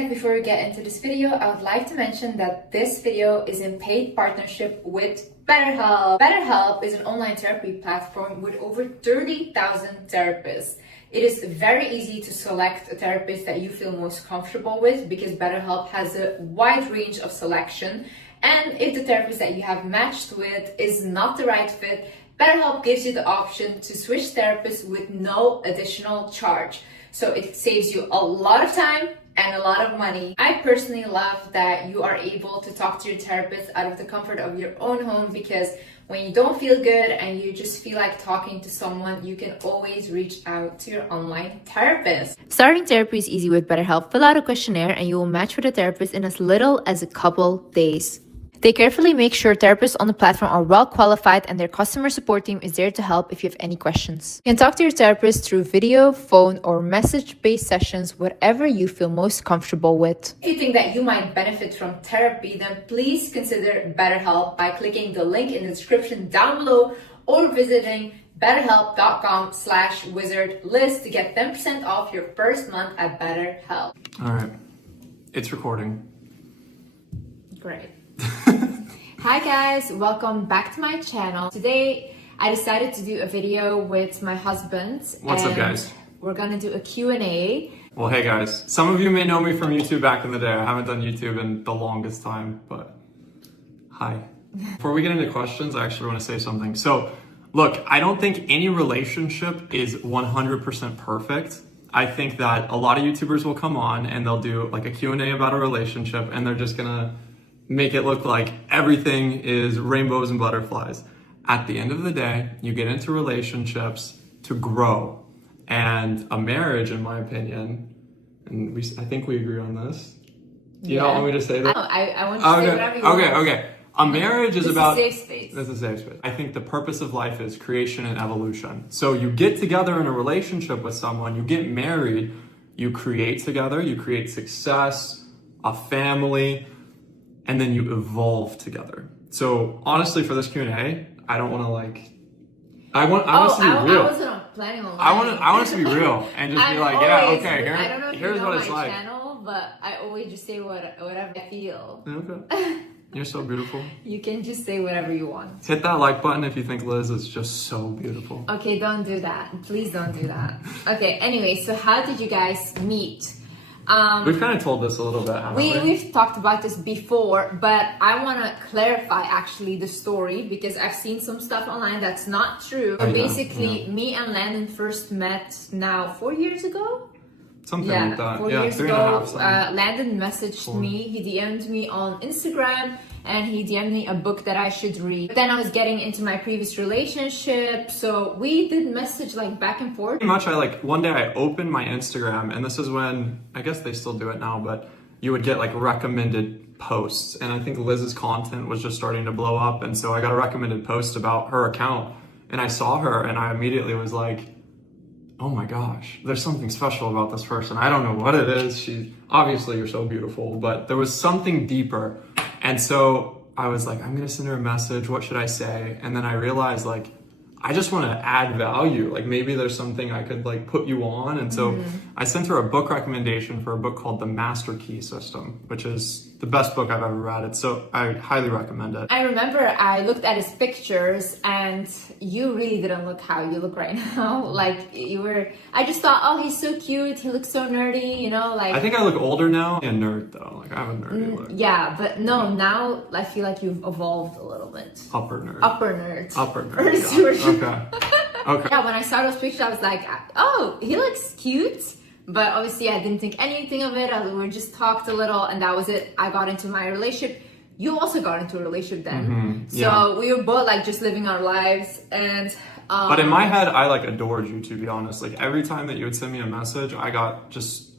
guys, before we get into this video, I would like to mention that this video is in paid partnership with BetterHelp. BetterHelp is an online therapy platform with over 30,000 therapists. It is very easy to select a therapist that you feel most comfortable with because BetterHelp has a wide range of selection. And if the therapist that you have matched with is not the right fit, BetterHelp gives you the option to switch therapists with no additional charge. So it saves you a lot of time and a lot of money. I personally love that you are able to talk to your therapist out of the comfort of your own home, because when you don't feel good and you just feel like talking to someone, you can always reach out to your online therapist. Starting therapy is easy with BetterHelp. Fill out a questionnaire and you will match with a therapist in as little as a couple days. They carefully make sure therapists on the platform are well qualified, and their customer support team is there to help if you have any questions. You can talk to your therapist through video, phone, or message-based sessions, whatever you feel most comfortable with. If you think that you might benefit from therapy, then please consider BetterHelp by clicking the link in the description down below or visiting betterhelp.com/wizardlist to get 10% off your first month at BetterHelp. All right, it's recording. Great. Hi guys, welcome back to my channel. Today I decided to do a video with my husband. What's up, guys? We're gonna do a Q&A. Well, hey guys, some of you may know me from YouTube back in the day. I haven't done YouTube in the longest time, but hi. Before we get into questions, I actually want to say something. So look, I don't think any relationship is 100% perfect. I think that a lot of YouTubers will come on and they'll do like a Q&A about a relationship, and they're just gonna make it look like everything is rainbows and butterflies. At the end of the day, you get into relationships to grow. And a marriage, in my opinion, and I think we agree on this. Do you not want me to say that? I want you to say whatever you want. Okay. A marriage is about... This is a safe space. This is a safe space. I think the purpose of life is creation and evolution. So you get together in a relationship with someone, you get married, you create together, you create success, a family, and then you evolve together. So honestly, for this Q&A, I don't want to like, I want us to be real. I wasn't planning on. I want us to be real and just be like, yeah, okay, I don't know if here's you know what it's my like. channel, but I always just say whatever I feel. Okay, you're so beautiful. You can just say whatever you want. Hit that like button if you think Liz is just so beautiful. Okay, don't do that. Please don't do that. Okay, anyway, so how did you guys meet? We've kind of told this a little bit, haven't we? We've talked about this before, but I want to clarify actually the story, because I've seen some stuff online that's not true. So basically, me and Landon first met now 4 years ago. Something like that. 4 years 3.5 ago. something. Landon messaged me. He DM'd me on Instagram, and he DM'd me a book that I should read. But then I was getting into my previous relationship, so we did message like back and forth. Pretty much, one day I opened my Instagram, and this is when, I guess they still do it now, but you would get like recommended posts, and I think Liz's content was just starting to blow up, and so I got a recommended post about her account, and I saw her, and I immediately was like, oh my gosh, there's something special about this person. I don't know what it is. Obviously you're so beautiful, but there was something deeper. And so I was like, I'm gonna send her a message. What should I say? And then I realized like, I just want to add value. Like maybe there's something I could like put you on. And so I sent her a book recommendation for a book called The Master Key System, which is the best book I've ever read. So I highly recommend it. I remember I looked at his pictures, and you really didn't look how you look right now. Like I just thought, oh, he's so cute. He looks so nerdy, you know, like. I think I look older now. Yeah, nerd though. Like I have a nerdy look. Yeah, but no, now I feel like you've evolved a little bit. Upper nerd. Upper nerd. Okay. Okay. Yeah, when I saw those pictures, I was like, oh, he looks cute. But obviously, I didn't think anything of it. We just talked a little, and that was it. I got into my relationship. You also got into a relationship then. So we were both like just living our lives. And but in my head, I like adored you, to be honest. Like every time that you would send me a message, I got just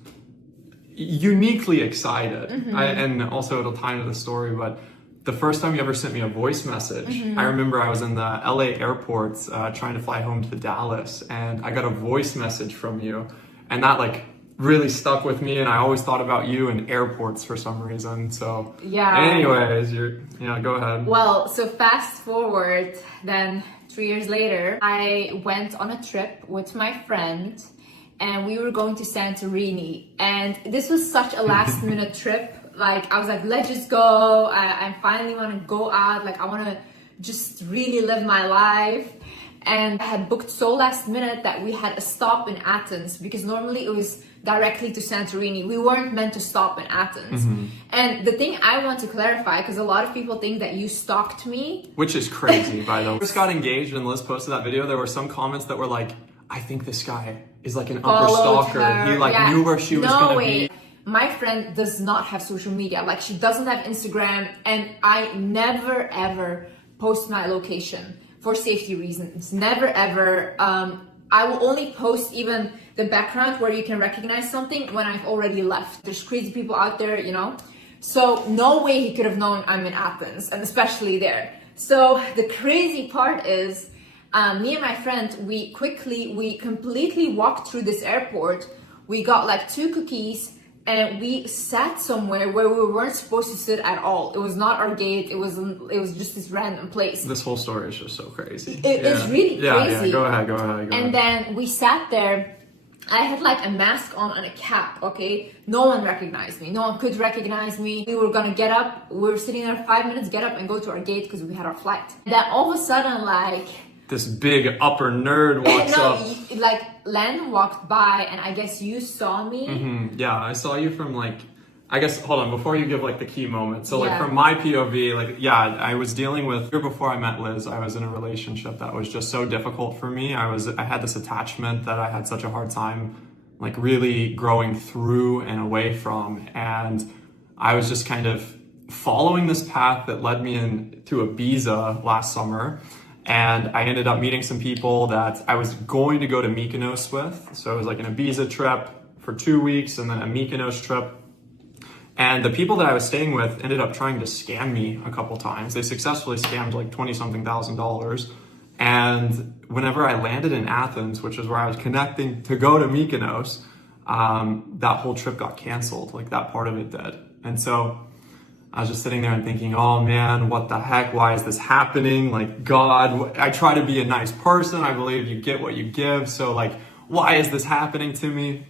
uniquely excited. And also it'll tie into the story, but the first time you ever sent me a voice message, I remember I was in the LA airports trying to fly home to Dallas, and I got a voice message from you, and that like really stuck with me, and I always thought about you in airports for some reason. So yeah. Anyways, go ahead. Well, so fast forward, then 3 years later, I went on a trip with my friend, and we were going to Santorini. And this was such a last minute trip. Like, I was like, let's just go. I finally want to go out. Like, I want to just really live my life. And I had booked so last minute that we had a stop in Athens, because normally it was directly to Santorini. We weren't meant to stop in Athens. And the thing I want to clarify, because a lot of people think that you stalked me. Which is crazy, by the way. First got engaged and Liz posted that video, there were some comments that were like, I think this guy is like an upper stalker. Her. He like knew where she was gonna be. My friend does not have social media. Like, she doesn't have Instagram, and I never ever post my location for safety reasons. Never ever. I will only post even the background where you can recognize something when I've already left. There's crazy people out there, you know? So no way he could have known I'm in Athens, and especially there. So the crazy part is, me and my friend, we completely walked through this airport. We got like 2 cookies, and we sat somewhere where we weren't supposed to sit at all. It was not our gate. It was just this random place. This whole story is just so crazy. It's really crazy. Yeah, go ahead. And then we sat there. I had like a mask on and a cap, okay? No one recognized me. No one could recognize me. We were gonna get up. We were sitting there 5 minutes, get up and go to our gate because we had our flight. And then all of a sudden, like... this big upper nerd walks up. Like, Landon walked by, and I guess you saw me. Yeah, I saw you from like, I guess, hold on, before you give like the key moment. So like from my POV, like, yeah, I was dealing with, before I met Liz, I was in a relationship that was just so difficult for me. I had this attachment that I had such a hard time like really growing through and away from. And I was just kind of following this path that led me into Ibiza last summer. And I ended up meeting some people that I was going to go to Mykonos with. So it was like an Ibiza trip for 2 weeks and then a Mykonos trip. And the people that I was staying with ended up trying to scam me a couple times. They successfully scammed like $20-something thousand. And whenever I landed in Athens, which is where I was connecting to go to Mykonos, that whole trip got canceled. Like, that part of it did. And so I was just sitting there and thinking, oh man, what the heck? Why is this happening? Like, God, I try to be a nice person. I believe you get what you give. So like, why is this happening to me?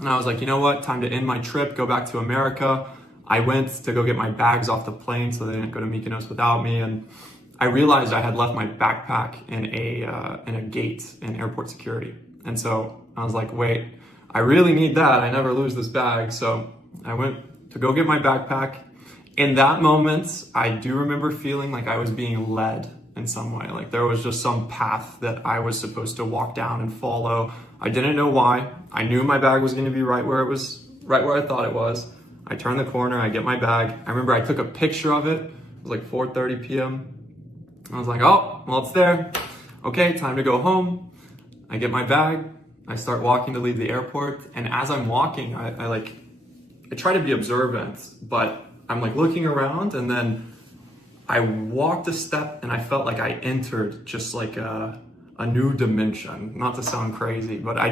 And I was like, you know what? Time to end my trip, go back to America. I went to go get my bags off the plane so they didn't go to Mykonos without me. And I realized I had left my backpack in a gate in airport security. And so I was like, wait, I really need that. I never lose this bag. So I went to go get my backpack. In that moment, I do remember feeling like I was being led in some way. Like, there was just some path that I was supposed to walk down and follow. I didn't know why. I knew my bag was going to be right where I thought it was. I turned the corner, I get my bag. I remember I took a picture of it. It was like 4:30 p.m. I was like, oh, well, it's there. Okay, time to go home. I get my bag. I start walking to leave the airport. And as I'm walking, I try to be observant, but I'm like looking around, and then I walked a step and I felt like I entered just like a new dimension. Not to sound crazy, but I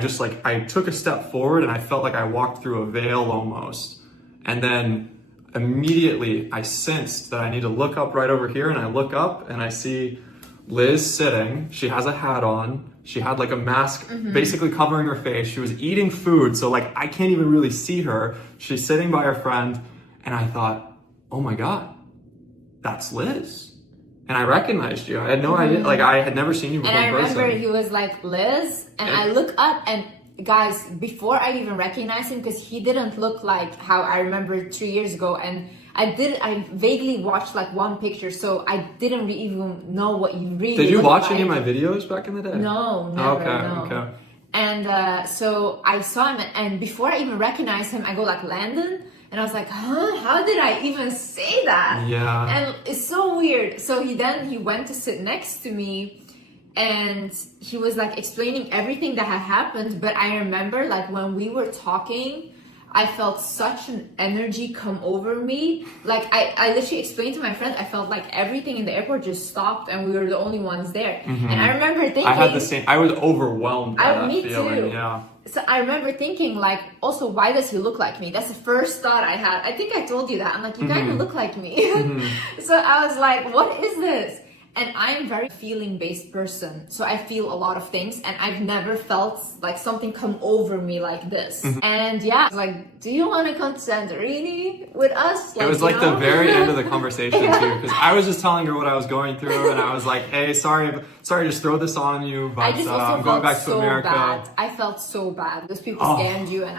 took a step forward and I felt like I walked through a veil almost. And then immediately I sensed that I need to look up right over here, and I look up and I see Liz sitting. She has a hat on. She had like a mask basically covering her face. She was eating food, so like I can't even really see her. She's sitting by her friend. And I thought, oh my God, that's Liz. And I recognized you. I had no idea, like I had never seen you before in person. And I remember he was like, Liz, and I look up, and guys, before I even recognized him, because he didn't look like how I remember 3 years ago, and I vaguely watched like one picture, so I didn't even know what you really Did you watch like. any of my videos back in the day? No, never, Okay. And so I saw him, and before I even recognized him, I go like, Landon? And I was like, huh? How did I even say that? Yeah. And it's so weird. So he went to sit next to me, and he was like explaining everything that had happened. But I remember like when we were talking, I felt such an energy come over me. Like I literally explained to my friend, I felt like everything in the airport just stopped and we were the only ones there. And I remember thinking, I had the same, I was overwhelmed by that me feeling. too. Yeah. So I remember thinking like, also, why does he look like me? That's the first thought I had. I think I told you that. I'm like, you kind of look like me. So I was like, what is this? And I'm a very feeling-based person. So I feel a lot of things, and I've never felt like something come over me like this. And yeah, like, do you want to come to Santorini with us? Like, it was like the very end of the conversation too, because I was just telling her what I was going through, and I was like, hey, sorry, just throw this on you, but I'm going back to America. Bad. I felt so bad. Those people scammed you, and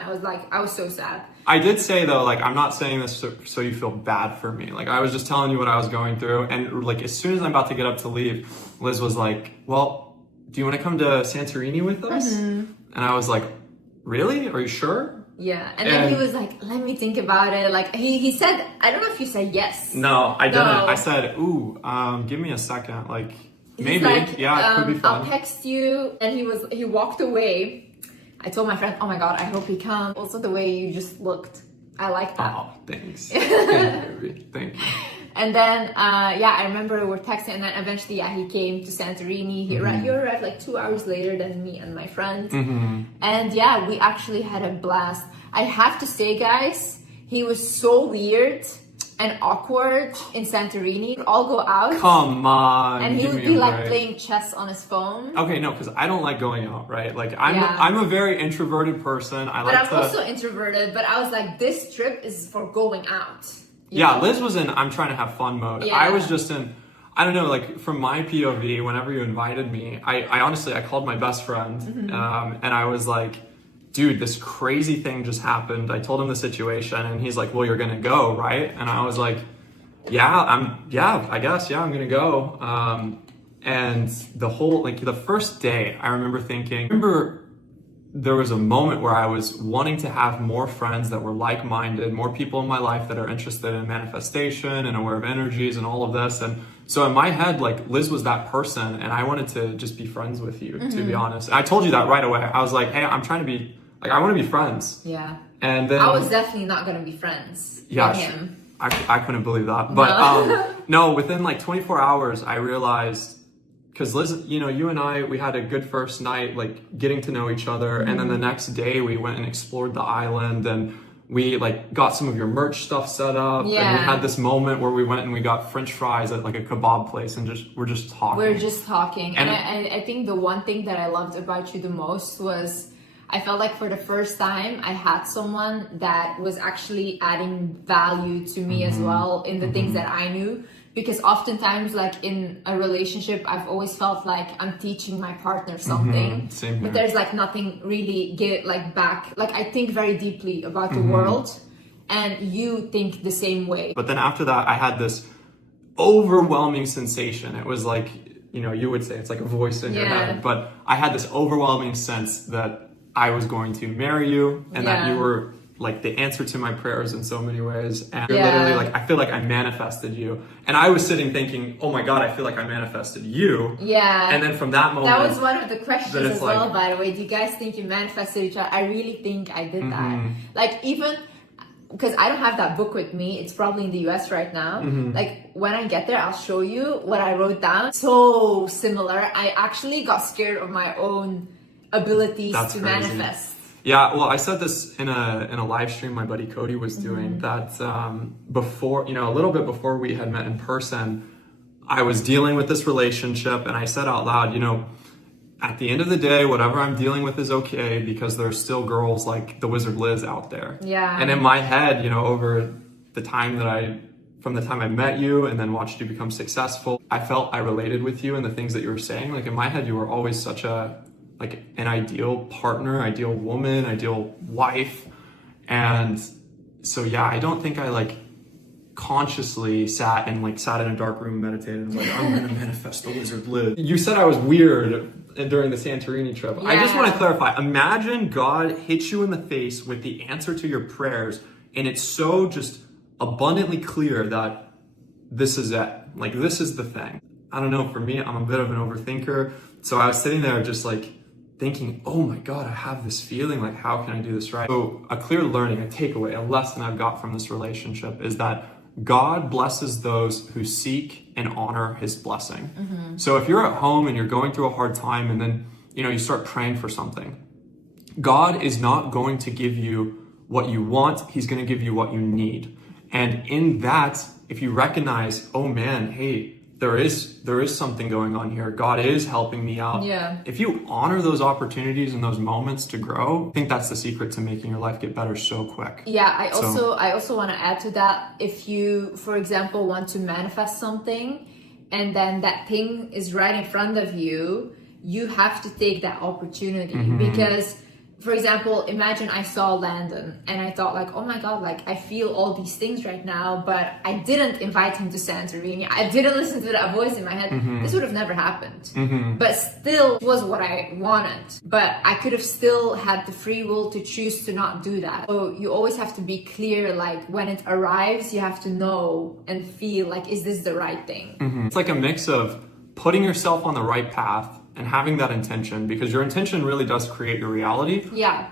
I was so sad. I did say though, like, I'm not saying this so you feel bad for me. Like, I was just telling you what I was going through. And like, as soon as I'm about to get up to leave, Liz was like, well, do you want to come to Santorini with us? And I was like, really? Are you sure? Yeah. And then he was like, let me think about it. Like, he said, I don't know if you said yes. No, I didn't. I said, ooh, give me a second. Like, maybe. Like, yeah, it could be fun. I'll text you. And he walked away. I told my friend, oh my God, I hope he comes. Also, the way you just looked, I like that. Oh, thanks. Thank you, baby. Thank you. And then, I remember we were texting, and then eventually, he came to Santorini. He arrived like 2 hours later than me and my friend. And yeah, we actually had a blast. I have to say, guys, he was so weird and awkward in Santorini. We'd all go out. Come on. And he would be like playing chess on his phone. Okay, no, because I don't like going out, right? Like, I'm a very introverted person. But I'm also introverted, but I was like, this trip is for going out. Yeah, Liz was in I'm trying to have fun mode. Yeah. I was just in, I don't know, like, from my POV, whenever you invited me, I honestly, I called my best friend, and I was like, dude, this crazy thing just happened. I told him the situation, and he's like, well, you're gonna go, right? And I was like, I guess, I'm gonna go. And the whole, like, the first day, I remember there was a moment where I was wanting to have more friends that were like-minded, more people in my life that are interested in manifestation and aware of energies and all of this. And so in my head, like, Liz was that person, and I wanted to just be friends with you, to be honest. And I told you that right away. I was like, hey, I'm trying to be, like, I want to be friends. Yeah. And then I was definitely not going to be friends with him. I couldn't believe that. But no, within like 24 hours, I realized, because Liz, you and I, we had a good first night, like, getting to know each other. And then the next day we went and explored the island, and we like got some of your merch stuff set up. And we had this moment where we went and we got French fries at like a kebab place, and we're just talking. And I think the one thing that I loved about you the most was, I felt like for the first time I had someone that was actually adding value to me as well in the things that I knew. Because oftentimes, like, in a relationship, I've always felt like I'm teaching my partner something. Same here. But there's like nothing really back. Like, I think very deeply about the world, and you think the same way. But then after that, I had this overwhelming sensation. It was like, you would say it's like a voice in your head, but I had this overwhelming sense that I was going to marry you, and that you were like the answer to my prayers in so many ways. And you're literally like, I feel like I manifested you. And I was sitting thinking, oh my God, I feel like I manifested you. Yeah. And then from that moment, that was one of the questions as well, like, by the way. Do you guys think you manifested each other? I really think I did that. Like, even because I don't have that book with me, it's probably in the US right now. Like, when I get there, I'll show you what I wrote down. So similar. I actually got scared of my own abilities to manifest. Yeah, well, I said this in a live stream my buddy Cody was doing, that before, a little bit before we had met in person, I was dealing with this relationship, and I said out loud, at the end of the day, whatever I'm dealing with is okay, because there's still girls like the Wizard Liz out there. Yeah. And in my head, over the time from the time I met you and then watched you become successful, I felt I related with you and the things that you were saying. Like, in my head, you were always such like an ideal partner, ideal woman, ideal wife. And so, I don't think I like consciously sat in a dark room and meditated and was like, I'm gonna manifest the Wizard Liz. You said I was weird during the Santorini trip. I just want to clarify. Imagine God hits you in the face with the answer to your prayers, and it's so just abundantly clear that this is it. Like, this is the thing. I don't know, for me, I'm a bit of an overthinker. So I was sitting there just like thinking, oh my God, I have this feeling, like, how can I do this right? So a clear learning, a takeaway, a lesson I've got from this relationship is that God blesses those who seek and honor his blessing. So if you're at home and you're going through a hard time, and then, you start praying for something, God is not going to give you what you want. He's going to give you what you need. And in that, if you recognize, oh man, hey, there is something going on here. God is helping me out. Yeah. If you honor those opportunities and those moments to grow, I think that's the secret to making your life get better so quick. Yeah, I also want to add to that. If you, for example, want to manifest something and then that thing is right in front of you, you have to take that opportunity. Because, for example, imagine I saw Landon and I thought like, oh my God, like I feel all these things right now, but I didn't invite him to Santorini. I didn't listen to that voice in my head. This would have never happened. But still it was what I wanted. But I could have still had the free will to choose to not do that. So you always have to be clear, like when it arrives, you have to know and feel like, is this the right thing? It's like a mix of putting yourself on the right path and having that intention, because your intention really does create your reality. Yeah.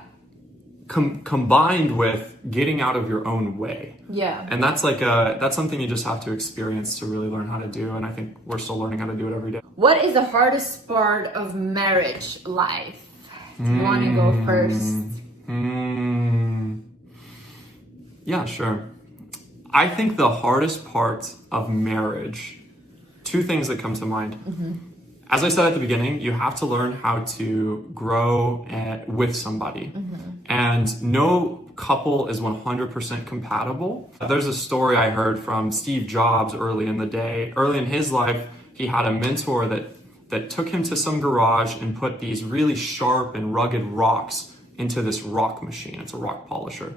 Combined with getting out of your own way. Yeah. And that's that's something you just have to experience to really learn how to do. And I think we're still learning how to do it every day. What is the hardest part of marriage life? You want to go first? Yeah, sure. I think the hardest part of marriage, two things that come to mind. As I said at the beginning, you have to learn how to grow with somebody. And no couple is 100% compatible. There's a story I heard from Steve Jobs early in the day. Early in his life, he had a mentor that took him to some garage and put these really sharp and rugged rocks into this rock machine. It's a rock polisher.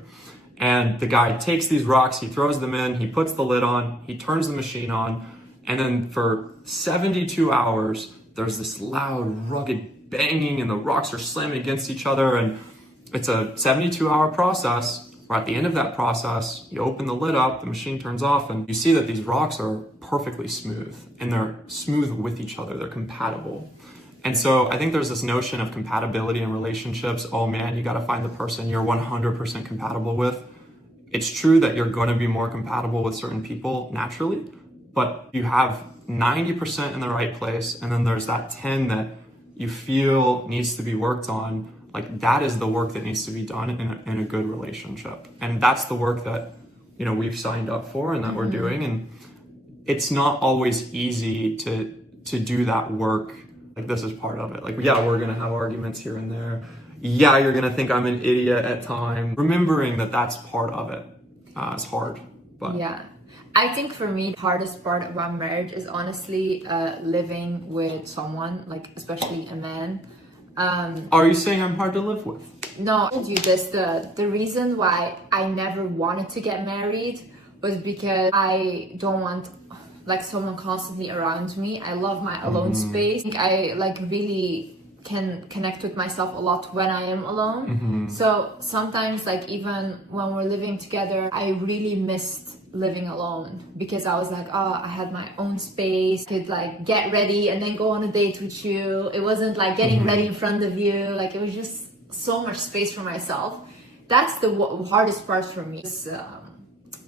And the guy takes these rocks, he throws them in, he puts the lid on, he turns the machine on, and then for 72 hours, there's this loud, rugged banging and the rocks are slamming against each other. And it's a 72-hour process where at the end of that process, you open the lid up, the machine turns off, and you see that these rocks are perfectly smooth. And they're smooth with each other, they're compatible. And so I think there's this notion of compatibility in relationships. Oh man, you gotta find the person you're 100% compatible with. It's true that you're gonna be more compatible with certain people naturally, but you have 90% in the right place, and then there's that 10 that you feel needs to be worked on. Like that is the work that needs to be done in a good relationship. And that's the work that, you know, we've signed up for and that we're doing. And it's not always easy to do that work. Like this is part of it. Like, yeah, we're gonna have arguments here and there. Yeah, you're gonna think I'm an idiot at times. Remembering that that's part of it. It's hard, but yeah. I think for me, the hardest part about marriage is honestly living with someone, like especially a man. Are you saying I'm hard to live with? No, I told you this. The reason why I never wanted to get married was because I don't want like someone constantly around me. I love my alone space. I think I like really can connect with myself a lot when I am alone. So sometimes like even when we're living together, I really missed living alone because I was like, oh, I had my own space, could like get ready and then go on a date with you. It wasn't like getting ready in front of you. Like it was just so much space for myself. That's the hardest part for me, is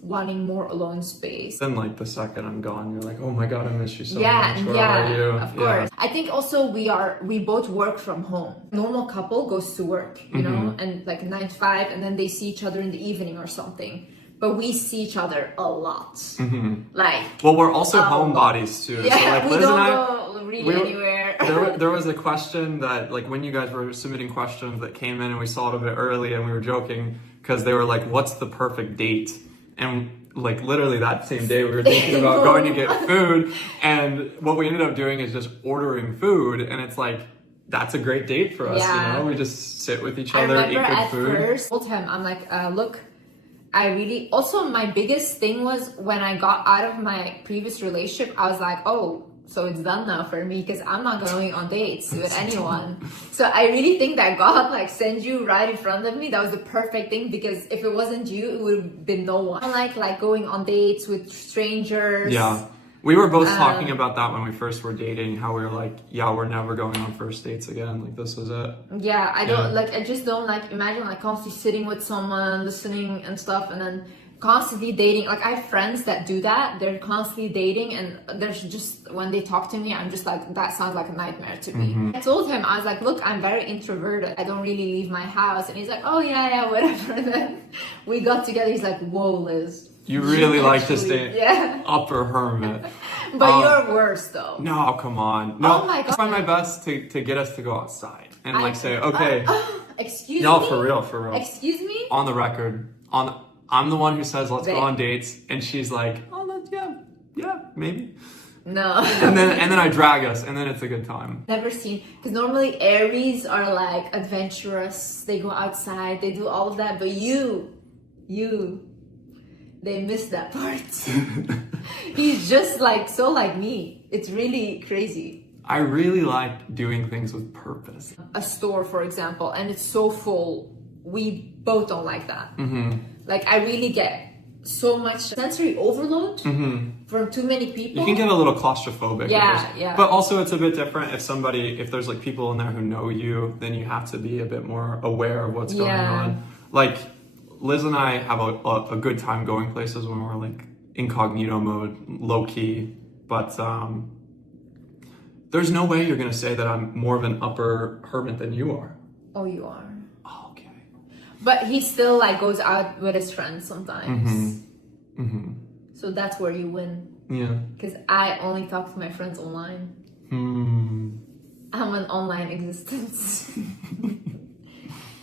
wanting more alone space. Then like the second I'm gone, you're like, oh my God, I miss you so much. Where are you? Of course. I think also we both work from home. Normal couple goes to work, you know, and like 9 to 5, and then they see each other in the evening or something. But we see each other a lot. Like, well, we're also homebodies too. Yeah, so like we Liz don't and go really anywhere. There was a question that like when you guys were submitting questions that came in and we saw it a bit early and we were joking because they were like, what's the perfect date? And like literally that same day we were thinking about going to get food, and what we ended up doing is just ordering food, and it's like, that's a great date for us, you know? We just sit with each other, eat good food. First, the whole time I'm like, look, I really, also my biggest thing was when I got out of my previous relationship, I was like, oh, so it's done now for me because I'm not going on dates with anyone. So I really think that God like sent you right in front of me. That was the perfect thing, because if it wasn't you, it would have been no one. I like going on dates with strangers. Yeah. We were both talking about that when we first were dating, how we were like, yeah, we're never going on first dates again. Like, this is it. Yeah, I don't, like, I just don't, like, imagine, like, constantly sitting with someone, listening and stuff, and then constantly dating. Like, I have friends that do that. They're constantly dating, and there's just, when they talk to me, I'm just like, that sounds like a nightmare to me. I told him, I was like, look, I'm very introverted. I don't really leave my house. And he's like, oh, yeah, whatever. And then we got together. He's like, whoa, Liz. You really like to Actually, stay yeah. upper hermit. But you're worse though. No, come on. No, Oh my I God. try my best to get us to go outside and like say, Oh, okay. Excuse No, me? for real, for real. Excuse me? On the record, I'm the one who says let's go Babe. on dates, and she's like, oh, yeah, maybe. No. And then I drag us, and then it's a good time. Never seen, because normally Aries are like adventurous, they go outside, they do all of that, but you, they miss that part. He's just like so like me. It's really crazy. I really like doing things with purpose. A store, for example, and it's so full, we both don't like that. Like I really get so much sensory overload from too many people. You can get a little claustrophobic. Yeah. But also it's a bit different if there's like people in there who know you, then you have to be a bit more aware of what's going on. Like Liz and I have a good time going places when we're like incognito mode, low key, but there's no way you're gonna say that I'm more of an upper hermit than you are. Oh, you are. Oh, okay. But he still like goes out with his friends sometimes. So that's where you win. Yeah. Because I only talk to my friends online. I'm an online existence.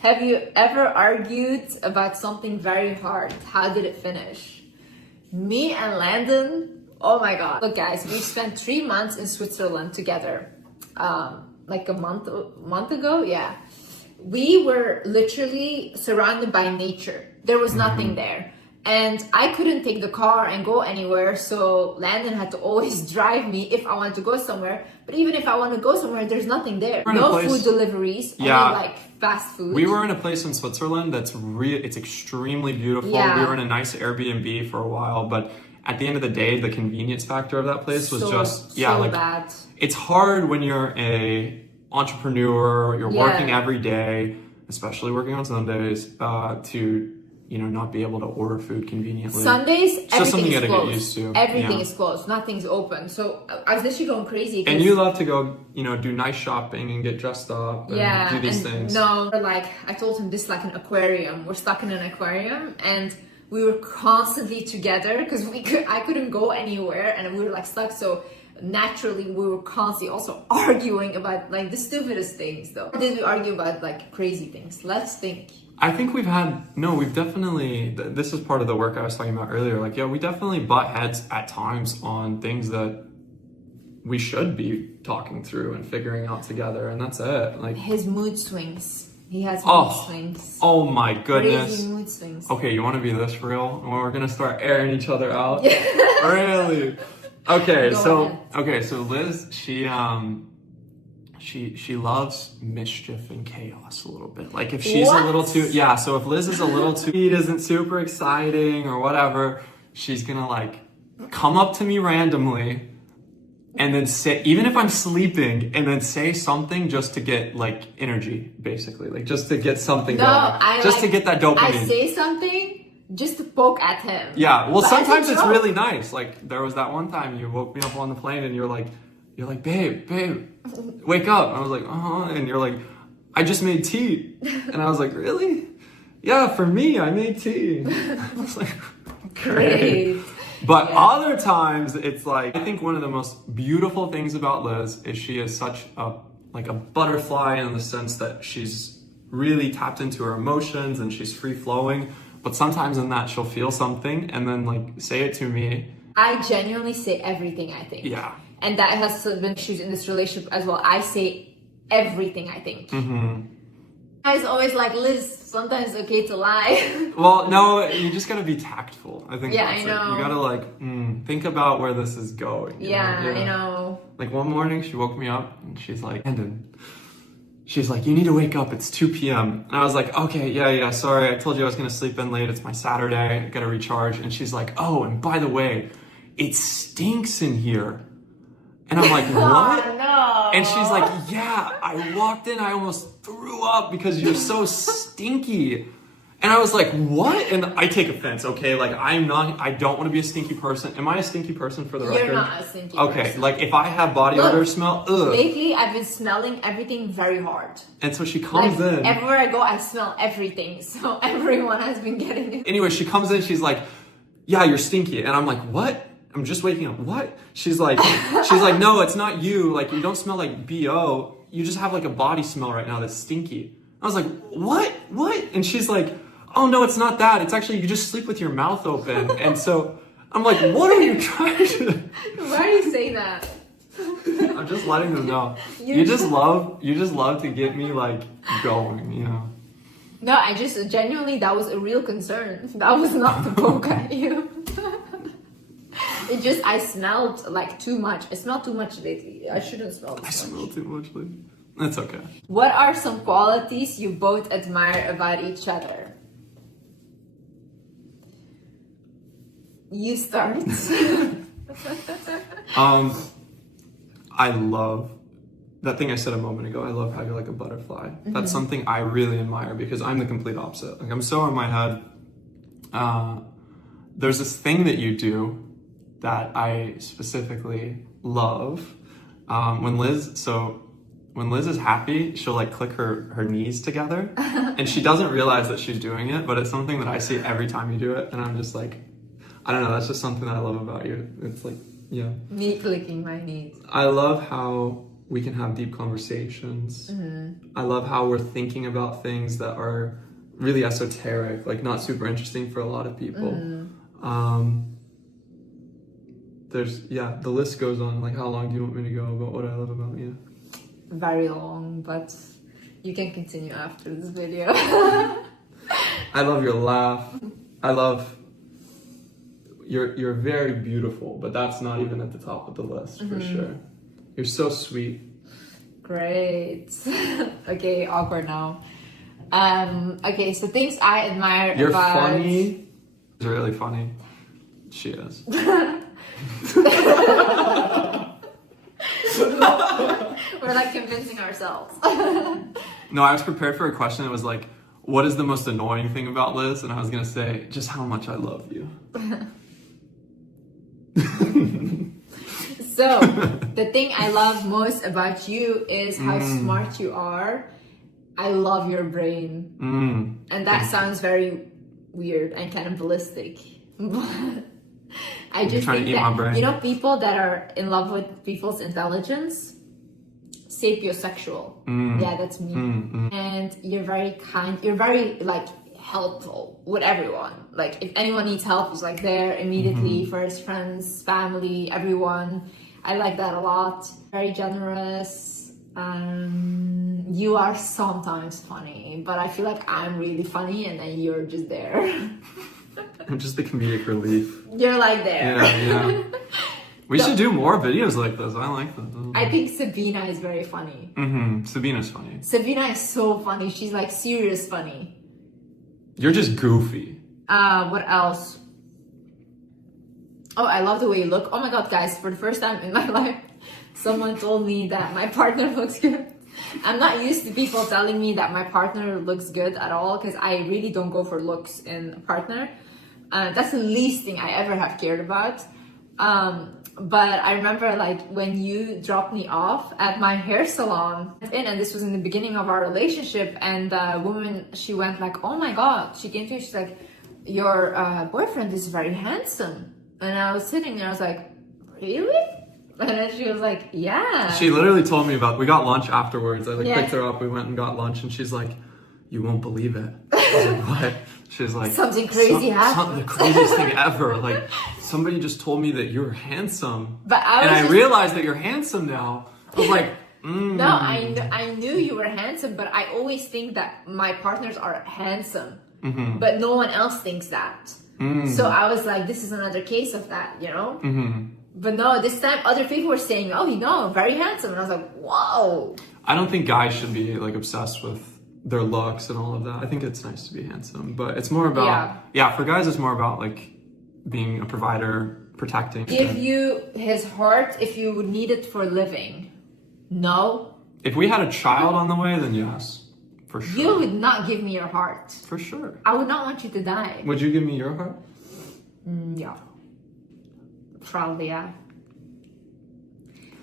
Have you ever argued about something very hard? How did it finish? Me and Landon, oh my God. Look guys, we spent 3 months in Switzerland together. Like a month ago, yeah. We were literally surrounded by nature. There was nothing there. And I couldn't take the car and go anywhere, so Landon had to always drive me if I wanted to go somewhere. But even if I want to go somewhere, there's nothing there. No food deliveries, only like fast food. We were in a place in Switzerland that's it's extremely beautiful. Yeah. We were in a nice Airbnb for a while, but at the end of the day, the convenience factor of that place was so bad. It's hard when you're a entrepreneur, you're working every day, especially working on Sundays, to not be able to order food conveniently. Sundays, everything is get closed. Used to. Everything is closed. Nothing's open. So I was literally going crazy. And you love to go, do nice shopping and get dressed up and do these things. No, like I told him, this is like an aquarium. We're stuck in an aquarium, and we were constantly together because I couldn't go anywhere, and we were like stuck. So naturally, we were constantly also arguing about like the stupidest things. Though, did we argue about like crazy things? Let's think. I think we've definitely, this is part of the work I was talking about earlier. Like, we definitely butt heads at times on things that we should be talking through and figuring out together. And that's it. Like his mood swings. He has mood swings. Oh my goodness. Crazy mood swings. Okay, you want to be this for real? When we're going to start airing each other out? Really? Okay, so Liz, she loves mischief and chaos a little bit. Like if she's a little too, so if Liz is a little too, it isn't super exciting or whatever, she's gonna like come up to me randomly and then say, even if I'm sleeping, and then say something just to get like energy, basically. Like just to get something going. To get that dopamine. I say something just to poke at him. Yeah, well, sometimes it's really nice. Like there was that one time you woke me up on the plane and you're like, babe, wake up. I was like, and you're like, I just made tea. And I was like, really? Yeah, for me, I made tea. I was like, great. But other times it's like, I think one of the most beautiful things about Liz is she is such a butterfly in the sense that she's really tapped into her emotions and she's free flowing. But sometimes in that she'll feel something and then like say it to me. I genuinely say everything I think. Yeah. And that has been issues in this relationship as well. I say everything I think. It's always like, Liz, sometimes it's okay to lie. Well, no, you just gotta be tactful. I think I know. You gotta think about where this is going. I know. Like one morning she woke me up and she's like, Landon, she's like, you need to wake up, it's 2 p.m. And I was like, okay, yeah, sorry, I told you I was gonna sleep in late, it's my Saturday, I gotta recharge. And she's like, oh, and by the way, it stinks in here. And I'm like, what? Oh, no. And she's like, yeah, I walked in, I almost threw up because you're so stinky. And I was like, what? And I take offense, okay? Like, I don't want to be a stinky person. Am I a stinky person for the record? You're not a stinky person. person. Like, if I have body odor smell, ugh. Lately, I've been smelling everything very hard. And so she comes in. Everywhere I go, I smell everything. So everyone has been getting it. Anyway, she comes in, she's like, yeah, you're stinky. And I'm like, what? I'm just waking up. What? She's like, no, it's not you. Like, you don't smell like BO. You just have like a body smell right now that's stinky. I was like, what? And she's like, oh no, it's not that. It's actually, you just sleep with your mouth open. And so I'm like, what are you trying to? Why are you saying that? I'm just letting them know. You just love to get me like going, you know. No, I just genuinely, that was a real concern. That was not to poke at you. It just, I smelled like too much. I smelled too much lately. I shouldn't smell this much. I smell too much lately. That's okay. What are some qualities you both admire about each other? You start. I love that thing I said a moment ago. I love how you're like a butterfly. That's something I really admire because I'm the complete opposite. Like, I'm so in my head. There's this thing that you do that I specifically love. When Liz is happy, she'll like click her knees together, and she doesn't realize that she's doing it, but it's something that I see every time you do it, and I'm just like, I don't know, that's just something that I love about you. It's like, yeah. Me clicking my knees. I love how we can have deep conversations. I love how we're thinking about things that are really esoteric, like not super interesting for a lot of people. The list goes on. Like, how long do you want me to go about what I love about you? Very long, but you can continue after this video. I love your laugh. I love you're very beautiful, but that's not even at the top of the list for sure. You're so sweet. Great. Okay, awkward now. Okay, so things I admire You're about... funny. You're really funny. She is. We're like convincing ourselves. No, I was prepared for a question that was like, what is the most annoying thing about Liz? And I was gonna say, just how much I love you. So, the thing I love most about you is how smart you are. I love your brain. And that sounds very weird and cannibalistic. But I just think that, you know, people that are in love with people's intelligence, sapiosexual. Yeah, that's me. And you're very kind. You're very, like, helpful with everyone. Like, if anyone needs help, it's like there immediately for his friends, family, everyone. I like that a lot. Very generous. You are sometimes funny, but I feel like I'm really funny and then you're just there. I'm just the comedic relief. You're like there. Yeah. We should do more videos like this. I like that. I think Sabina is very funny. Sabina's funny. Sabina is so funny. She's like serious funny. You're just goofy. What else? Oh, I love the way you look. Oh my god, guys, for the first time in my life, someone told me that my partner looks good. I'm not used to people telling me that my partner looks good at all, because I really don't go for looks in a partner. That's the least thing I ever have cared about. But I remember, like, when you dropped me off at my hair salon, and this was in the beginning of our relationship, and the woman, she went like, oh my god, she came to me, she's like, your boyfriend is very handsome. And I was sitting there, I was like, really? And then she was like, yeah. She literally told me we got lunch afterwards. I picked her up, we went and got lunch, and she's like, you won't believe it. I was like, what? She's like, something crazy happened. The craziest thing ever. Like, somebody just told me that you're handsome. But I realized that you're handsome now. I was like, No, I knew you were handsome, but I always think that my partners are handsome. But no one else thinks that. So I was like, this is another case of that, you know? But no, this time other people were saying, oh, you know, very handsome. And I was like, whoa. I don't think guys should be like obsessed with their looks and all of that. I think it's nice to be handsome, but it's more about, for guys, it's more about like being a provider, protecting. If you would need it for living, no. If we had a child on the way, then yes, for sure. You would not give me your heart. For sure. I would not want you to die. Would you give me your heart? Yeah. Probably, yeah.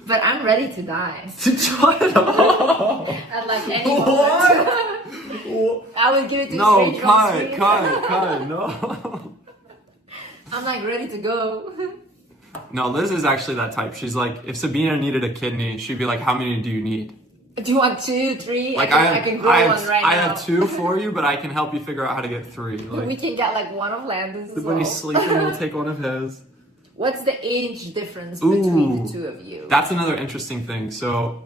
But I'm ready to die. Shut up! At like any moment. I would give it to a stranger. Cut, no. I'm like ready to go. No, Liz is actually that type. She's like, if Sabina needed a kidney, she'd be like, how many do you need? Do you want 2, 3? Like I can grow one right now. I have 2 for you, but I can help you figure out how to get 3. Like, we can get like one of Landon's as when well. he's sleeping, we'll take one of his. What's the age difference between the 2 of you? That's another interesting thing. So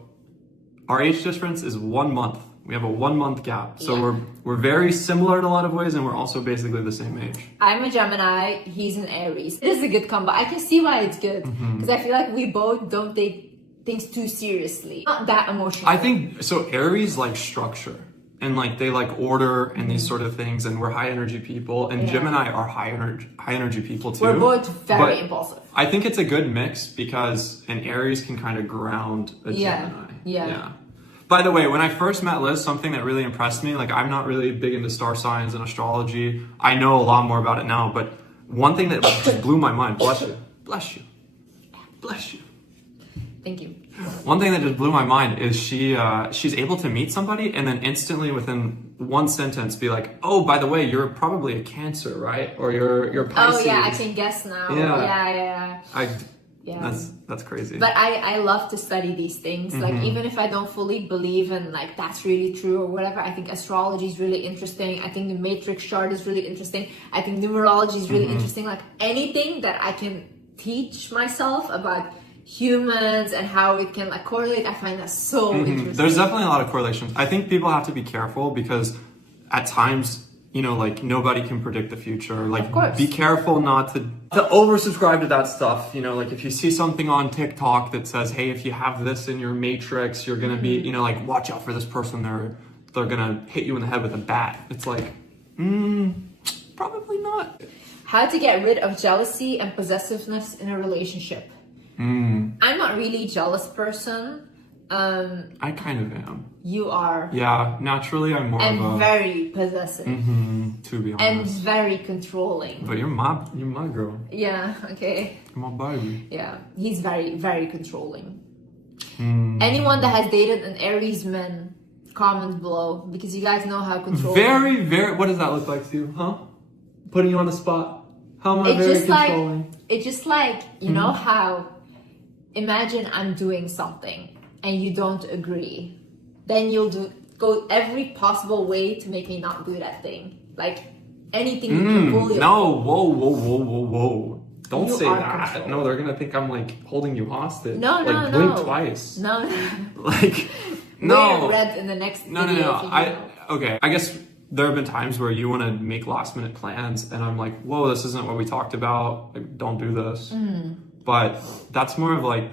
our age difference is 1 month. We have a 1 month gap. So Yeah. we're very similar in a lot of ways, and we're also basically the same age. I'm a Gemini, he's an Aries. It is a good combo. I can see why it's good. Because I feel like we both don't take things too seriously. Not that emotional. I think so. Aries like structure and like they like order and these sort of things, and we're high energy people. And Yeah. Gemini are high energy people too. We're both very But impulsive. I think it's a good mix because an Aries can kind of ground a Yeah. Gemini. Yeah. By the way, when I first met Liz, something that really impressed me, like I'm not really big into star signs and astrology. I know a lot more about it now, but one thing that just blew my mind, bless you, bless you, bless you. Thank you. One thing that just blew my mind is she's able to meet somebody and then instantly within one sentence be like, oh, by the way, you're probably a Cancer, right? Or you're Pisces. Oh yeah, I can guess now. Yeah. Yeah. That's crazy. But I love to study these things. Like even if I don't fully believe in like that's really true or whatever, I think astrology is really interesting. I think the matrix chart is really interesting. I think numerology is really interesting. Like anything that I can teach myself about humans and how it can like correlate, I find that so interesting. There's definitely a lot of correlations. I think people have to be careful because at times, you know, like nobody can predict the future. Like Of course. be careful not to oversubscribe to that stuff. You know, like if you see something on TikTok that says, hey, if you have this in your matrix, you're gonna be, you know, like watch out for this person. They're gonna hit you in the head with a bat. It's like, probably not. How to get rid of jealousy and possessiveness in a relationship. I'm not really a jealous person. I kind of am. You are. Yeah, naturally I'm more And of a very possessive. to be And honest. very controlling. But you're my girl. Yeah, okay. You're my baby. Yeah, he's very, very controlling. Anyone that has dated an Aries man, comment below because you guys know how controlling. Very, very. What does that look like to you, huh? Putting you on the spot. How am I It's very just like controlling? it's just like you know how. Imagine I'm doing something and you don't agree, then you'll go every possible way to make me not do that thing. Like anything you can pull your No, whoa. Don't You say are that. controlling. No, they're gonna think I'm like holding you hostage. No, like no, blink no. twice. No, Like wear no. red in the next No. video if you know. Okay. I guess there have been times where you want to make last minute plans, and I'm like, whoa, this isn't what we talked about. Like, don't do this. But that's more of like,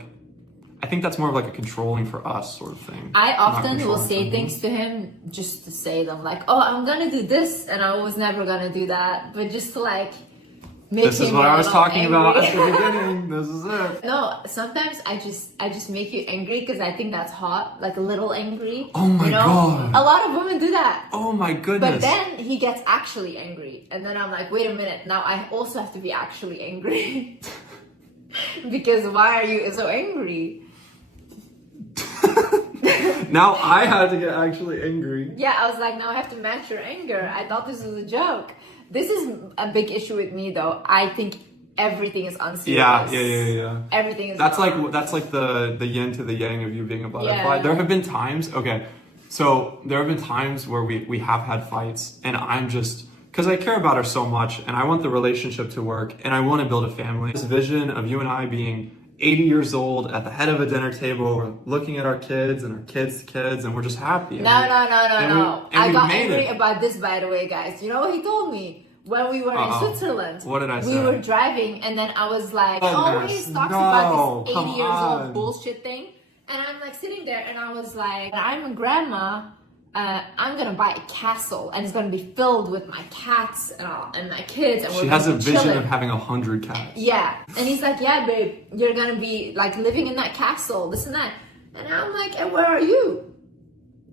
I think that's more of like a controlling for us sort of thing. I Not often will controlling say for things to him just to say them, like, "Oh, I'm gonna do this," and I was never gonna do that, but just to like make This is him what a I was little talking about at angry. the beginning. This is it. No, sometimes I just make you angry because I think that's hot, like a little angry. Oh my you know? God. A lot of women do that. Oh my But goodness. then he gets actually angry, and then I'm like, wait a minute, now I also have to be actually angry. Because why are you so angry? Now I had to get actually angry. Yeah, I was like, now I have to match your anger. I thought this was a joke. This is a big issue with me, though. I think everything is unserious. Yeah. Everything is That's wrong. like the yin to the yang of you being a butterfly. Yeah. There have been times, okay, so there have been times where we have had fights, and I'm just, because I care about her so much, and I want the relationship to work, and I want to build a family. This vision of you and I being 80 years old at the head of a dinner table, we're looking at our kids and our kids' kids, and we're just happy. No. I we got made angry it. about this, by the way, guys. You know what he told me? When we were in Switzerland. What did I We say? were driving, and then I was like, Goodness, he's talks no, about this 80 come years on. old bullshit thing. And I'm like sitting there, and I was like, I'm a grandma. I'm gonna buy a castle, and it's gonna be filled with my cats and my kids. And She we're has a gonna be vision chilling. of having 100 cats. Yeah, and he's like, yeah, babe, you're gonna be like living in that castle, this and that. And I'm like, and where are you?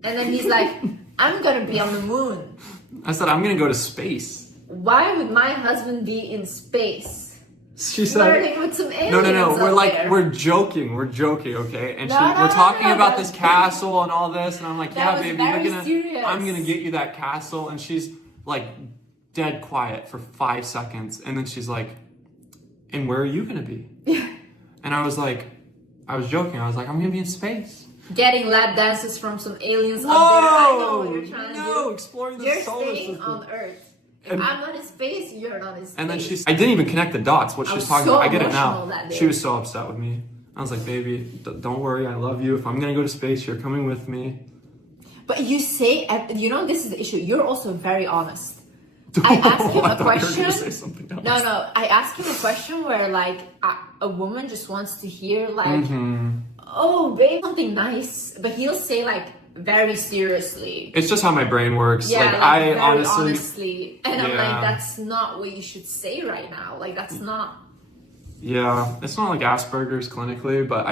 And then he's like, I'm gonna be on the moon. I said, I'm gonna go to space. Why would my husband be in space? She said, Flirting with some aliens. No. up We're like, there. we're joking, okay? And No, we're talking about no. this castle and all this, and I'm like, That yeah, was baby, very serious. I'm gonna get you that castle. And she's like dead quiet for 5 seconds, and then she's like, and where are you going to be? And I was joking. I was like, I'm going to be in space. Getting lap dances from some aliens Whoa! up there. I know what you're trying to do. Exploring the You're solar staying system. on Earth. If And- I'm not in space, you're not in space. And then I didn't even connect the dots. What I she's was talking so about. I get it emotional now. that day. She was so upset with me. I was like, baby, don't worry. I love you. If I'm going to go to space, you're coming with me. But you say, you know, this is the issue. You're also very honest. I asked him I a thought you were question. gonna say something else. No. I asked him a question where, like, a woman just wants to hear, like, oh, babe, something nice. But he'll say, like, very seriously. It's just how my brain works. Yeah, like I I very honestly, honestly. And I'm Yeah. like, that's not what you should say right now. Like, that's not. yeah, it's not like Asperger's clinically, but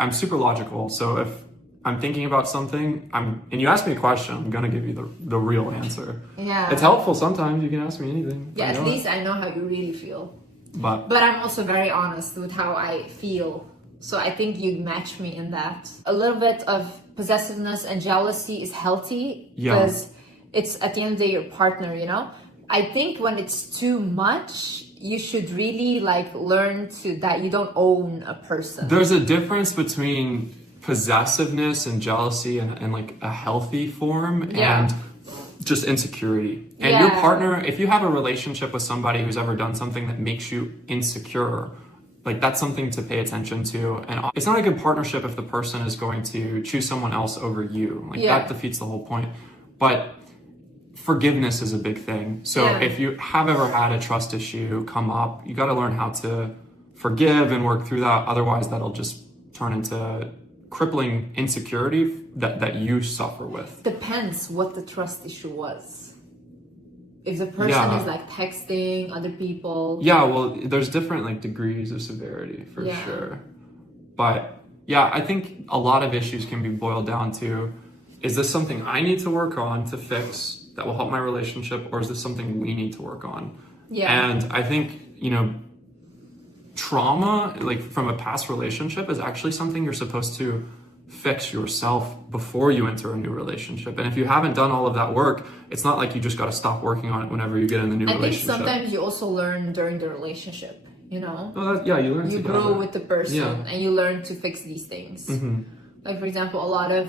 I'm super logical. So if I'm thinking about something, and you ask me a question, I'm gonna give you the real answer. Yeah. It's helpful sometimes. You can ask me anything. Yeah, I at know least it. I know how you really feel. But But I'm also very honest with how I feel. So I think you'd match me in that. A little bit of possessiveness and jealousy is healthy Yeah. because it's at the end of the day your partner, you know? I think when it's too much, you should really like learn that you don't own a person. there's a difference between possessiveness and jealousy and like a healthy form Yeah. and just insecurity. And your Yeah. partner, if you have a relationship with somebody who's ever done something that makes you insecure, like that's something to pay attention to. And it's not a good partnership if the person is going to choose someone else over you. Like Yeah. that defeats the whole point. But forgiveness is a big thing. So Yeah. if you have ever had a trust issue come up, you got to learn how to forgive and work through that. Otherwise, that'll just turn into crippling insecurity that you suffer with. Depends what the trust issue was. If the person Yeah. is like texting other people. Yeah, well, there's different like degrees of severity for Yeah. sure. But yeah, I think a lot of issues can be boiled down to, is this something I need to work on to fix that will help my relationship, or is this something we need to work on? Yeah. And I think, trauma, like from a past relationship, is actually something you're supposed to fix yourself before you enter a new relationship. And if you haven't done all of that work, it's not like you just got to stop working on it whenever you get in the new I think relationship. sometimes you also learn during the relationship, you know? Well, yeah, you learn You together. grow with the person Yeah. Mm-hmm. and you learn to fix these things. Like, for example, a lot of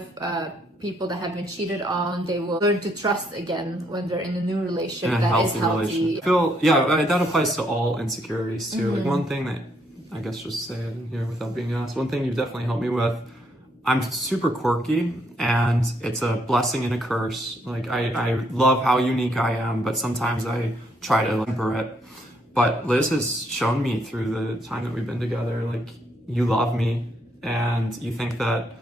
people that have been cheated on, they will learn to trust again when they're in a new relationship in a that is healthy healthy. relationship. That applies to all insecurities too. Mm-hmm. Like one thing that I guess just say it in here without being asked. One thing you've definitely helped me with. I'm super quirky, and it's a blessing and a curse. Like I love how unique I am, but sometimes I try to temper it. But Liz has shown me through the time that we've been together, like you love me, and you think that